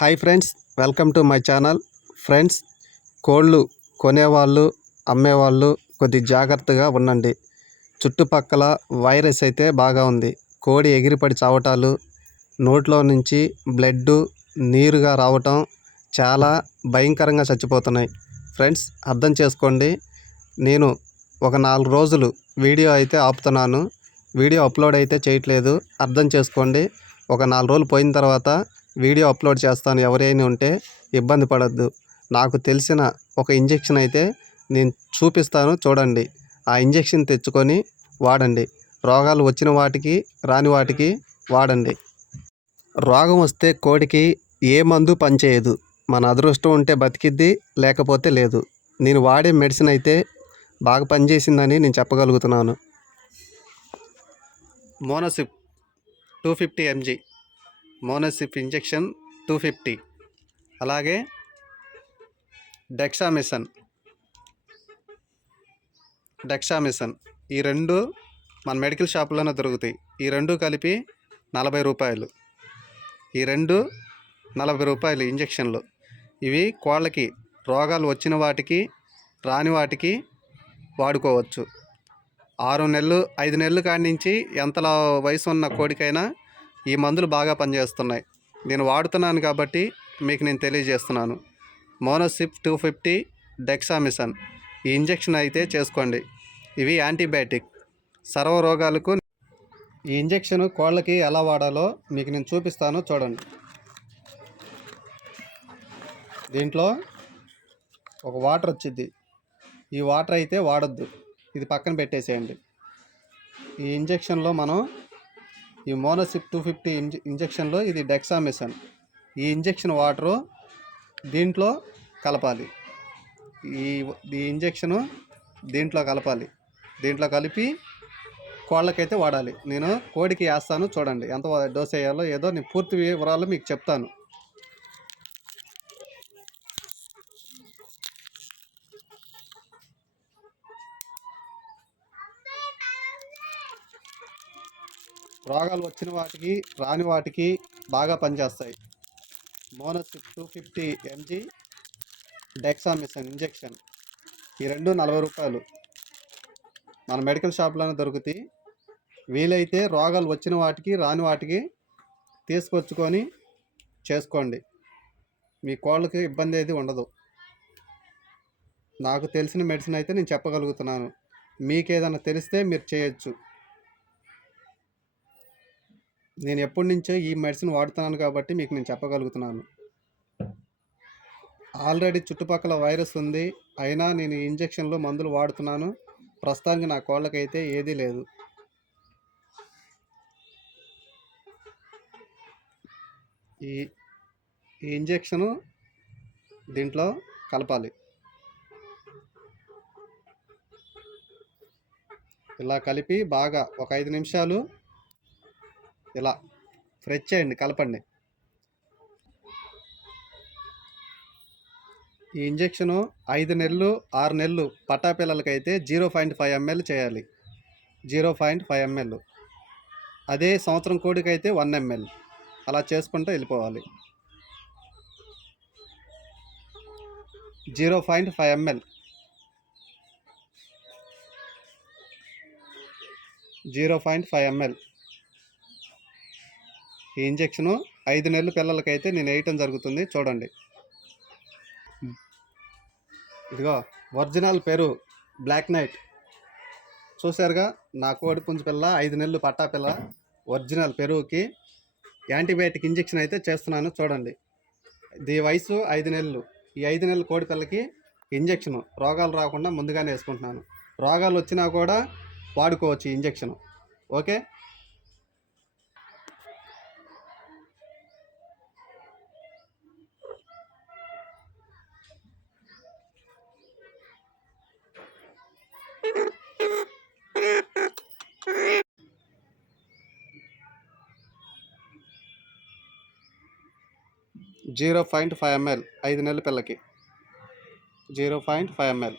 Hi friends welcome to my channel. Friends కోళ్ళు కొనేవాళ్ళు అమ్మేవాళ్ళు కొద్ది జాగ్రత్తగా ఉండండి. చుట్టుపక్కల వైరస్ అయితే బాగా ఉంది. కోడి ఎగిరిపడి చావటాలు నోట్లో నుంచి బ్లడ్ నీరుగా రావటం చాలా భయంకరంగా చచ్చిపోతున్నాయి. ఫ్రెండ్స్ అర్థం చేసుకోండి. నేను ఒక నాలుగు రోజులు వీడియో అయితే ఆపుతున్నాను. వీడియో అప్లోడ్ అయితే చేయట్లేదు. అర్థం చేసుకోండి. ఒక నాలుగు రోజులు పోయిన తర్వాత వీడియో అప్లోడ్ చేస్తాను. ఎవరైనా ఉంటే ఇబ్బంది పడద్దు. నాకు తెలిసిన ఒక ఇంజెక్షన్ అయితే నేను చూపిస్తాను. చూడండి. ఆ ఇంజెక్షన్ తెచ్చుకొని వాడండి. రోగాలు వచ్చిన వాటికి రాని వాటికి వాడండి. రోగం వస్తే కోడికి ఏ మందు పనిచేయదు. మన అదృష్టం ఉంటే బతికిద్ది లేకపోతే లేదు. నేను వాడే మెడిసిన్ అయితే బాగా పనిచేసిందని నేను చెప్పగలుగుతున్నాను. Monocef two fifty mg. Monocef injection two fifty. అలాగే డెక్సామిసన్. డెక్సామిసన్. ఈ రెండు మన మెడికల్ షాపులోనే దొరుకుతాయి. ఈ రెండు కలిపి నలభై రూపాయలు. ఈ రెండు నలభై రూపాయలు ఇంజెక్షన్లు. ఇవి కోళ్ళకి రోగాలు వచ్చిన వాటికి రాని వాటికి వాడుకోవచ్చు. ఆరు నెలలు ఐదు నెలలు కాడి నుంచి ఎంతలా వయసు ఉన్న కోడికైనా ఈ మందులు బాగా పనిచేస్తున్నాయి. నేను వాడుతున్నాను కాబట్టి మీకు నేను తెలియజేస్తున్నాను. Monocef two fifty dexamethasone. ఈ ఇంజెక్షన్ అయితే చేసుకోండి. ఇవి యాంటీబయాటిక్. సర్వ రోగాలకు ఈ ఇంజెక్షన్ కోళ్ళకి ఎలా వాడాలో మీకు నేను చూపిస్తాను చూడండి. దీంట్లో ఒక వాటర్ వచ్చింది ఈ వాటర్ అయితే వాడొద్దు. ఇది పక్కన పెట్టేసేయండి. ఈ ఇంజెక్షన్లో మనం ఈ మోనోసిప్ టూ ఫిఫ్టీ ఇంజ ఇంజక్షన్లో ఇది డెక్సామిసన్. ఈ ఇంజెక్షన్ వాటరు దీంట్లో కలపాలి. ఈ ఈ ఇంజెక్షను దీంట్లో కలపాలి. దీంట్లో కలిపి కోళ్ళకైతే వాడాలి. నేను కోడికి వేస్తాను చూడండి. ఎంత డోస్ వేయాలో ఏదో నేను పూర్తి వివరాలు మీకు చెప్తాను. రోగాలు వచ్చిన వాటికి రాని వాటికి బాగా పనిచేస్తాయి. Monocef two fifty mg dexamethasone injection. ఈ రెండు నలభై రూపాయలు. మన మెడికల్ షాప్లోనే దొరుకుతాయి. వీలైతే రోగాలు వచ్చిన వాటికి రాని వాటికి తీసుకొచ్చుకొని చేసుకోండి. మీ కోళ్ళకి ఇబ్బంది అయితే ఉండదు. నాకు తెలిసిన మెడిసిన్ అయితే నేను చెప్పగలుగుతున్నాను. మీకు ఏదైనా తెలిస్తే మీరు చేయొచ్చు. నేను ఎప్పటి నుంచో ఈ మెడిసిన్ వాడుతున్నాను కాబట్టి మీకు నేను చెప్పగలుగుతున్నాను. ఆల్రెడీ చుట్టుపక్కల వైరస్ ఉంది. అయినా నేను ఈ మందులు వాడుతున్నాను. ప్రస్తుతానికి నా కోళ్ళకైతే ఏదీ లేదు. ఈ ఈ ఇంజెక్షను దీంట్లో కలపాలి. ఇలా కలిపి బాగా ఒక ఐదు నిమిషాలు ఇలా ఫ్రెష్ చేయండి కలపండి. ఈ ఇంజెక్షను ఐదు నెలలు ఆరు నెలలు పట్టా పిల్లలకైతే జీరో పాయింట్ ఫైవ్ ఎంఎల్ చేయాలి. Zero point five ml. అదే సంవత్సరం కోడికైతే వన్ ఎంఎల్. అలా చేసుకుంటూ వెళ్ళిపోవాలి. Zero point five ml. Zero point five ml. ఈ ఇంజెక్షను ఐదు నెలల పిల్లలకైతే నేను వేయటం జరుగుతుంది. చూడండి. ఇదిగో ఒరిజినల్ పేరు బ్లాక్ నైట్. చూసారుగా నా కోడి పుంజు పిల్ల ఐదు నెలలు పట్టా పిల్ల ఒరిజినల్ పెరుగుకి యాంటీబయాటిక్ ఇంజెక్షన్ అయితే చేస్తున్నాను. చూడండి. దీ వయసు ఐదు నెలలు. ఈ ఐదు నెలల కోడి పిల్లకి ఇంజెక్షన్. రోగాలు రాకుండా ముందుగానే వేసుకుంటున్నాను. రోగాలు వచ్చినా కూడా వాడుకోవచ్చు injection. Okay? Zero point five ml ఐదు నెలల పిల్లకి. Zero point five ml.